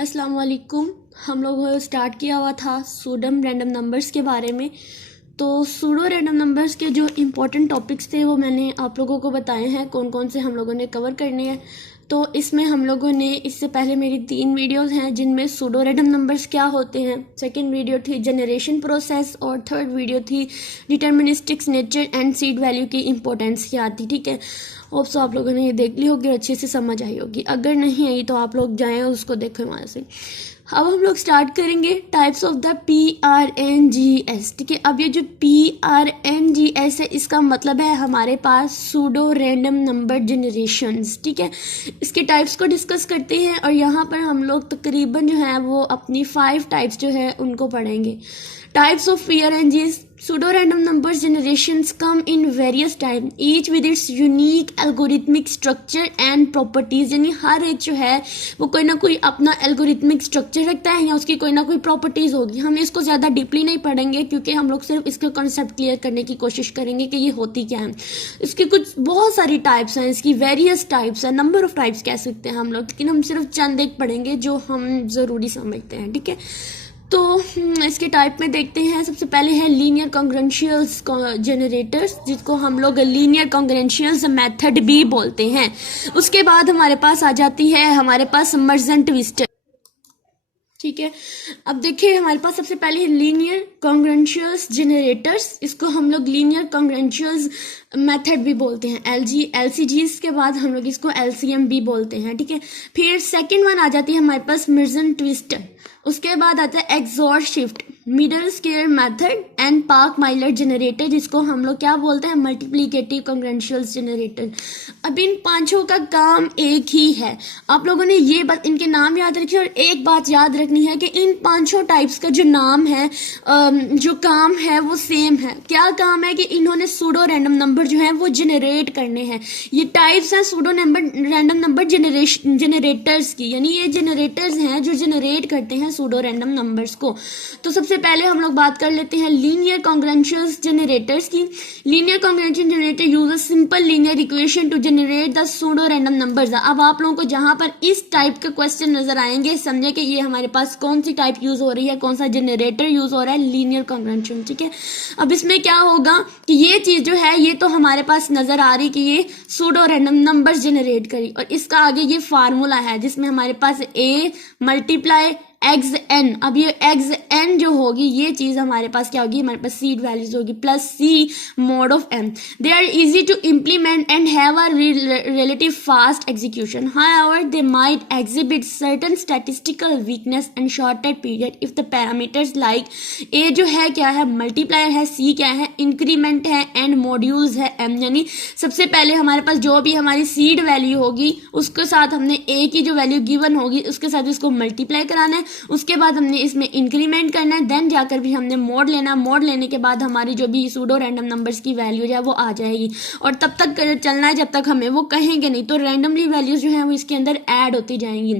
अस्सलाम वालेकुम। हम लोग स्टार्ट किया हुआ था सूडम रैंडम नंबर्स के बारे में। तो सूडो रैंडम नंबर्स के जो इम्पोर्टेंट टॉपिक्स थे वो मैंने आप लोगों को बताए हैं, कौन कौन से हम लोगों ने कवर करने हैं। तो इसमें हम लोगों ने इससे पहले मेरी 3 वीडियोस हैं जिनमें सूडो रैंडम नंबर्स क्या होते हैं, सेकंड वीडियो थी जनरेशन प्रोसेस और थर्ड वीडियो थी डिटर्मिनिस्टिक्स नेचर एंड सीड वैल्यू की इंपॉर्टेंस क्या थी। ठीक है, होप सो आप लोगों ने ये देख ली होगी और अच्छे से समझ आई होगी। अगर नहीं आई तो आप लोग जाएं और उसको देखें वहाँ से। अब हम लोग स्टार्ट करेंगे टाइप्स ऑफ द PRNGS। ठीक है, अब ये जो PRNGS है इसका मतलब है हमारे पास सूडो रैंडम नंबर जनरेशंस। ठीक है, इसके टाइप्स को डिस्कस करते हैं और यहाँ पर हम लोग तकरीबन जो है वो अपनी 5 टाइप्स जो है उनको पढ़ेंगे। Types of PRNGS pseudo random numbers generations come in various types each with its unique algorithmic structure and properties। यानी हर एक जो है वो कोई ना कोई अपना algorithmic structure रखता है या उसकी कोई ना कोई प्रॉपर्टीज होगी। हम इसको ज़्यादा डीपली नहीं पढ़ेंगे क्योंकि हम लोग सिर्फ इसके कॉन्सेप्ट क्लियर करने की कोशिश करेंगे कि ये होती क्या है। इसकी कुछ बहुत सारी टाइप्स हैं, इसकी वेरियस टाइप्स है, नंबर ऑफ टाइप्स कह सकते हैं हम लोग, लेकिन हम सिर्फ चंद एक पढ़ेंगे जो हम ज़रूरी समझते हैं। ठीक है, तो इसके टाइप में देखते हैं। सबसे पहले है लीनियर कॉन्ग्रेंशियल्स जनरेटर्स, जिसको हम लोग लीनियर कॉन्ग्रेंशियल्स मेथड भी बोलते हैं। उसके बाद हमारे पास आ जाती है हमारे पास मर्जन ट्विस्टर। ठीक है, अब देखिए हमारे पास सबसे पहले लीनियर कॉन्ग्रेंशियल्स जनरेटर्स, इसको हम लोग लीनियर कॉन्ग्रेंशियल्स मेथड भी बोलते हैं, LCG। इसके बाद हम लोग इसको LCM भी बोलते हैं। ठीक है, फिर सेकंड वन आ जाती है हमारे पास मर्जन ट्विस्टर। उसके बाद आता है XOR shift, middle square method and park Mylar generator, जिसको हम लोग क्या बोलते हैं, मल्टीप्लिकेटिव कॉन्ग्रेंशियल्स जनरेटर। अब इन पांचों का काम एक ही है। आप लोगों ने ये बात, इनके नाम याद रखिए और एक बात याद रखनी है कि इन पांचों टाइप्स का जो नाम है, जो काम है वो सेम है। क्या काम है कि इन्होंने सूडो रैंडम नंबर जो है वो जनरेट करने हैं। ये टाइप्स हैं सूडो रैंडम नंबर जनरेटर्स की, यानी ये जनरेटर्स हैं जो जनरेट करते हैं सूडो रैंडम नंबर्स को। तो सबसे पहले हम लोग बात कर लेते हैं लीनियर कॉन्ग्रेंशियल्स जनरेटर्स की। Linear congruential generator uses simple linear equation to generate the pseudo random numbers. अब आप लोगों को जहां पर इस टाइप के क्वेश्चन नजर आएंगे, समझे कि ये हमारे पास कौन सी टाइप यूज हो रही है, कौन सा जनरेटर यूज हो रहा है, लीनियर कॉन्ग्रेंशियल। ठीक है, अब इसमें क्या होगा कि ये चीज जो है ये तो हमारे पास नजर आ रही कि ये सूडो रैंडम नंबर्स जनरेट करी, और इसका आगे ये फार्मूला है जिसमें हमारे पास A मल्टीप्लाई एक्स एन। अब ये एक्स एन जो होगी ये चीज हमारे पास क्या होगी, हमारे पास सीड वैल्यूज होगी plus C mod of M। They are easy to implement and have a relative fast execution, however they might exhibit certain statistical weakness and shorter period if the parameters like A जो है क्या है, multiplier है, C क्या है, increment है, and modules है M। यानी सबसे पहले हमारे पास जो भी हमारी सीड वैल्यू होगी उसके साथ हमने A की जो वैल्यू गिवन होगी उसके साथ उसको मल्टीप्लाई कराना है, उसके बाद हमने इसमें इंक्रीमेंट करना है, देन जाकर भी हमने मोड लेना, मोड लेने के बाद हमारी जो भी सूडो रैंडम नंबर्स की वैल्यू है वो आ जाएगी, और तब तक चलना है जब तक हमें वो कहेंगे नहीं, तो रैंडमली वैल्यूज जो है वो इसके अंदर ऐड होती जाएंगी।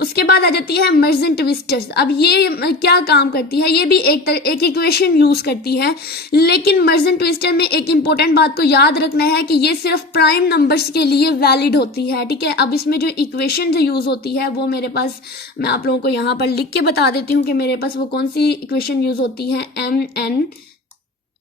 उसके बाद आ जाती है मर्जन ट्विस्टर्स। अब ये क्या काम करती है, ये भी एक इक्वेशन यूज करती है, लेकिन मर्जन ट्विस्टर में एक इंपॉर्टेंट बात को याद रखना है कि ये सिर्फ प्राइम नंबर्स के लिए वैलिड होती है। ठीक है, अब इसमें जो इक्वेशन जो यूज होती है वो मेरे पास, मैं आप लोगों को यहाँ पर लिख के बता देती हूँ कि मेरे पास वो कौन सी इक्वेशन यूज होती है, MN।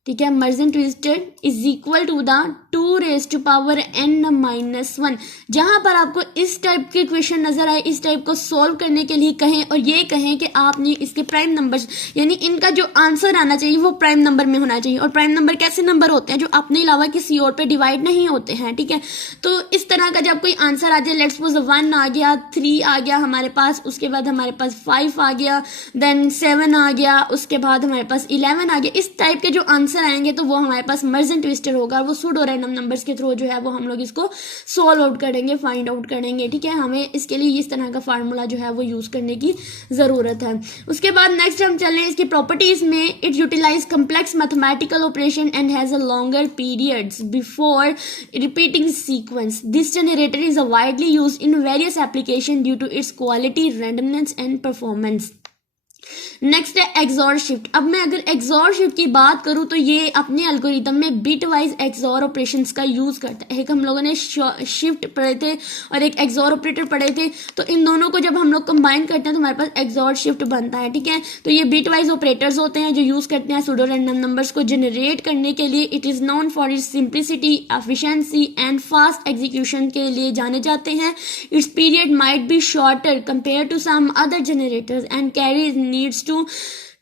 ठीक है, Mersenne twister is equal to the 2 raised to power n-1। जहां पर आपको इस टाइप की इक्वेशन नजर आए, इस टाइप को सोल्व करने के लिए कहें और ये कहें कि आपने इसके प्राइम नंबर्स, यानी इनका जो आंसर आना चाहिए वो प्राइम नंबर में होना चाहिए। और प्राइम नंबर कैसे नंबर होते हैं, जो अपने अलावा किसी और पे डिवाइड नहीं होते हैं। ठीक है, तो इस तरह का जब कोई आंसर आ जाए, लेट्स सपोज 1 आ गया, 3 आ गया हमारे पास, उसके बाद हमारे पास 5 आ गया, देन 7 आ गया, उसके बाद हमारे पास 11 आ गया, इस टाइप के जो आंसर आएंगे तो वो हमारे पास मर्जन ट्विस्टर होगा। वो सूडो रैंडम नंबर्स के थ्रू जो है वो हम लोग इसको सोल्व आउट करेंगे, फाइंड आउट करेंगे। ठीक है, हमें इसके लिए इस तरह का फार्मूला जो है वो यूज करने की जरूरत है। उसके बाद नेक्स्ट हम चलें इसकी प्रॉपर्टीज में। It utilize complex mathematical operation and has a longer periods before repeating sequence. This generator is a widely used in various application due to its quality, randomness and performance. Next है XOR shift. अब मैं अगर XOR shift की बात करूं तो ये अपने एल्गोरिदम में बिट वाइज एक्सॉर ऑपरेशंस का यूज करता है। एक हम लोगों ने शिफ्ट पढ़े थे और एक एक्सॉर ऑपरेटर पढ़े थे, तो इन दोनों को जब हम लोग कंबाइन करते हैं तो हमारे पास एक्सॉर शिफ्ट बनता है, ठीक है। तो ये बिट वाइज ऑपरेटर्स होते हैं जो यूज करते हैं सूडो रैंडम नंबर्स को जनरेट करने के लिए। It is known for its simplicity, efficiency and fast execution के लिए जाने जाते हैं। Its period might be shorter compare to some other generators and carries needs to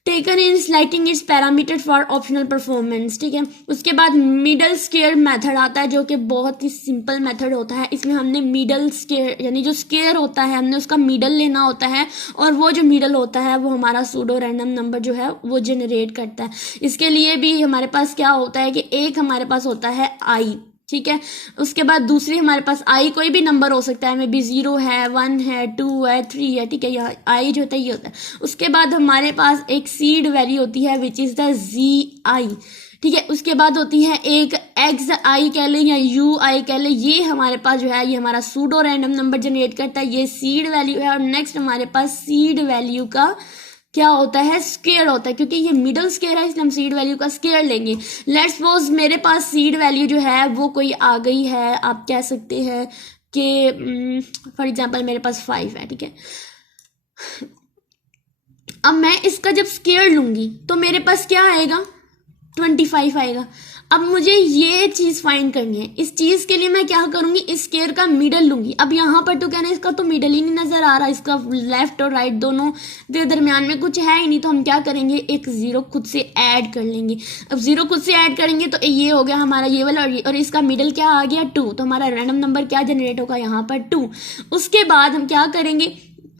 taken in slighting its parameter for optional performance, ठीक है। उसके बाद middle square method आता है जो कि बहुत ही सिंपल मेथड होता है। इसमें हमने मिडल स्केयर यानी जो स्केयर होता है हमने उसका मिडल लेना होता है और वो जो मिडल होता है वो हमारा सूडो रैंडम नंबर जो है वो जनरेट करता है। इसके लिए भी हमारे पास क्या होता है कि एक हमारे पास होता है आई, ठीक है। उसके बाद दूसरी हमारे पास आई कोई भी नंबर हो सकता है, मे बी 0 है, 1 है, 2 है, 3 है, ठीक है। यहाँ आई जो होता है ये होता है। उसके बाद हमारे पास एक सीड वैल्यू होती है विच इज द ZI, ठीक है। उसके बाद होती है एक XI कह लें या UI कह लें, ये हमारे पास जो है ये हमारा सूडो रैंडम नंबर जनरेट करता है, ये सीड वैल्यू है। और नेक्स्ट हमारे पास सीड वैल्यू का क्या होता है, स्केयर होता है, क्योंकि ये मिडल स्केयर है इसलिए हम सीड वैल्यू का स्केयर लेंगे। लेट्स सपोज मेरे पास सीड वैल्यू जो है वो कोई आ गई है, आप कह सकते हैं कि फॉर एग्जांपल मेरे पास 5 है, ठीक है। अब मैं इसका जब स्केयर लूंगी तो मेरे पास क्या आएगा, 25 आएगा। अब मुझे ये चीज फाइंड करनी है। इस चीज के लिए मैं क्या करूंगी, इस स्केयर का मिडल लूंगी। अब यहाँ पर तो कहना है इसका तो मिडल ही नहीं नजर आ रहा, इसका लेफ्ट और राइट दोनों के दरमियान में कुछ है ही नहीं, तो हम क्या करेंगे, एक 0 खुद से ऐड कर लेंगे। अब 0 खुद से ऐड करेंगे तो ये हो गया हमारा ये वाला, और इसका मिडल क्या आ गया 2, तो हमारा रैंडम नंबर क्या जनरेट होगा यहाँ पर 2। उसके बाद हम क्या करेंगे,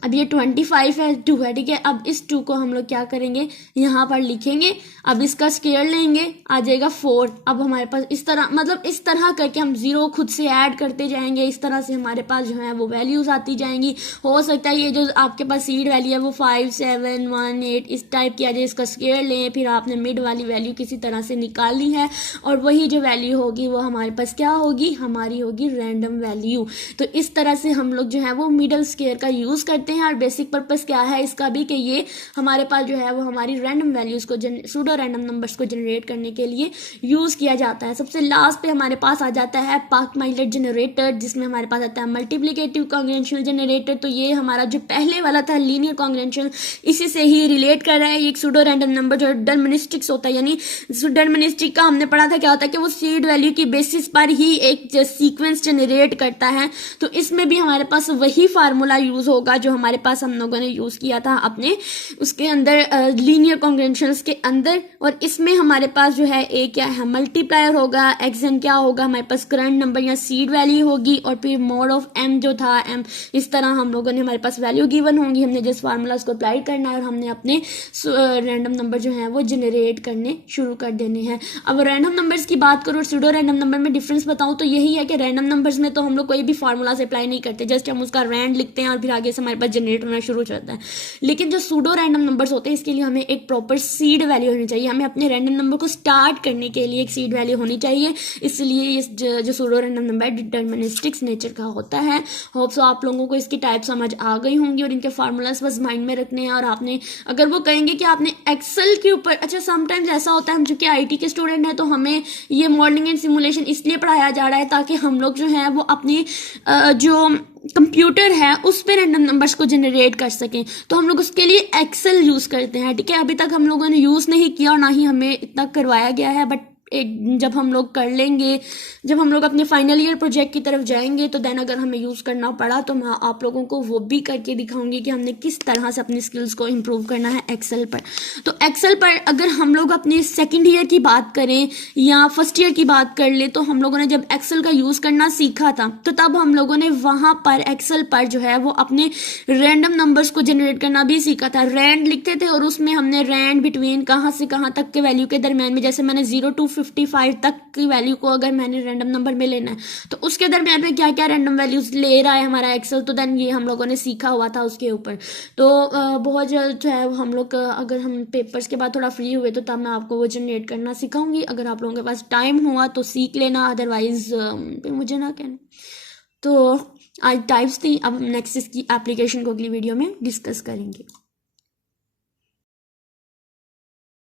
अब ये 25 है, 2 है, ठीक है। अब इस 2 को हम लोग क्या करेंगे, यहाँ पर लिखेंगे। अब इसका स्केयर लेंगे, आ जाएगा 4। अब हमारे पास इस तरह मतलब इस तरह करके हम 0 खुद से ऐड करते जाएंगे। इस तरह से हमारे पास जो है वो वैल्यूज आती जाएंगी। हो सकता है ये जो आपके पास सीड वैल्यू है वो 5, 7, 1, 8 इस टाइप की आ जाए। इसका स्केयर लें, फिर आपने मिड वाली वैल्यू किसी तरह से निकालनी है और वही जो वैल्यू होगी वो हमारे पास क्या होगी, हमारी होगी रैंडम वैल्यू। तो इस तरह से हम लोग जो है वो मिडल स्केयर का यूज करते हैं। और बेसिक पर्पस क्या है इसका भी कि ये हमारे पास जो है वो हमारी रैंडम वैल्यूज को सूडो रैंडम नंबर्स को जनरेट करने के लिए यूज किया जाता है। सबसे लास्ट पे हमारे पास आ जाता है पार्क-माइलेट जनरेटर, जिसमें हमारे पास आता है मल्टीप्लिकेटिव कॉन्ग्रेंशियल जनरेटर। तो ये हमारा जो पहले वाला था लीनियर कॉन्ग्रेंशियल, इसी से ही रिलेट कर रहा है। एक सूडो रैंडम नंबर जो डिटरमिनिस्टिक्स होता है, यानी डिटरमिनिस्टिक का हमने पढ़ा था क्या होता है कि वो सीड वैल्यू की बेसिस पर ही एक सीक्वेंस जनरेट करता है। तो इसमें भी हमारे पास वही फार्मूला यूज होगा जो हमारे पास हम लोगों ने यूज किया था अपने उसके अंदर लीनियर कॉन्ग्रेंशियल्स के अंदर। और इसमें हमारे पास जो है एक क्या है, मल्टीप्लायर होगा, एक्सएन क्या होगा, हमारे पास करंट नंबर या सीड वैल्यू होगी, और फिर मोड ऑफ एम जो था एम। इस तरह हम लोगों ने हमारे पास वैल्यू गिवन होंगी, हमने जिस फार्मूला उसको अप्लाई करना है और हमने अपने रैंडम नंबर जो है वो जनरेट करने शुरू कर देने हैं। अब रैंडम नंबर्स की बात करो और सूडो रैंडम नंबर में डिफरेंस बताऊं तो यही है कि रैंडम नंबर्स में तो हम लोग कोई भी फार्मूला से अप्लाई नहीं करते, जस्ट हम उसका रैंड लिखते हैं और फिर आगे से हमारे पास जनरेट होना शुरू हो जाता है। लेकिन जो सूडो रैंडम नंबर्स होते हैं इसके लिए हमें एक प्रॉपर सीड वैल्यू होनी चाहिए। हमें अपने रैंडम नंबर को स्टार्ट करने के लिए एक सीड वैल्यू होनी चाहिए। इसलिए इस जो सूडो रैंडम नंबर डिटरमिनिस्टिक्स नेचर का होता है। होप सो आप लोगों को इसकी टाइप समझ आ गई होंगी और इनके फार्मूलाज बस माइंड में रखने हैं। और आपने अगर वो कहेंगे कि आपने एक्सेल के ऊपर, अच्छा समटाइम्स ऐसा होता है हम चूंकि आईटी के स्टूडेंट हैं तो हमें ये मॉडलिंग एंड सिमुलेशन इसलिए पढ़ाया जा रहा है ताकि हम लोग जो है वो अपनी जो कंप्यूटर है उस पे रैंडम नंबर्स को जनरेट कर सकें। तो हम लोग उसके लिए एक्सेल यूज करते हैं, ठीक है। अभी तक हम लोगों ने यूज नहीं किया और ना ही हमें इतना करवाया गया है, बट जब हम लोग कर लेंगे, जब हम लोग अपने फाइनल ईयर प्रोजेक्ट की तरफ जाएंगे तो देन अगर हमें यूज़ करना पड़ा तो मैं आप लोगों को वो भी करके दिखाऊंगी कि हमने किस तरह से अपनी स्किल्स को इम्प्रूव करना है एक्सेल पर। तो एक्सेल पर अगर हम लोग अपने सेकेंड ईयर की बात करें या फर्स्ट ईयर की बात कर ले तो हम लोगों ने जब एक्सेल का यूज़ करना सीखा था तो तब हम लोगों ने वहाँ पर एक्सेल पर जो है वो अपने रैंडम नंबर्स को जनरेट करना भी सीखा था। रैंड लिखते थे और उसमें हमने रैंड बिटवीन कहाँ से कहाँ तक के वैल्यू के दरमियान में, जैसे मैंने 0 to 55 तक की वैल्यू को अगर मैंने रैंडम नंबर में लेना है तो उसके दरमियान में क्या क्या रैंडम वैल्यूज ले रहा है हमारा एक्सेल। तो देन ये हम लोगों ने सीखा हुआ था उसके ऊपर। तो बहुत जल्द जो है हम लोग अगर हम पेपर्स के बाद थोड़ा फ्री हुए तो तब मैं आपको वो जनरेट करना सिखाऊंगी। अगर आप लोगों के पास टाइम हुआ तो सीख लेना, अदरवाइज मुझे ना कहना। तो आज टाइप्स थी, अब नेक्स्ट इसकी एप्लीकेशन को अगली वीडियो में डिस्कस करेंगे।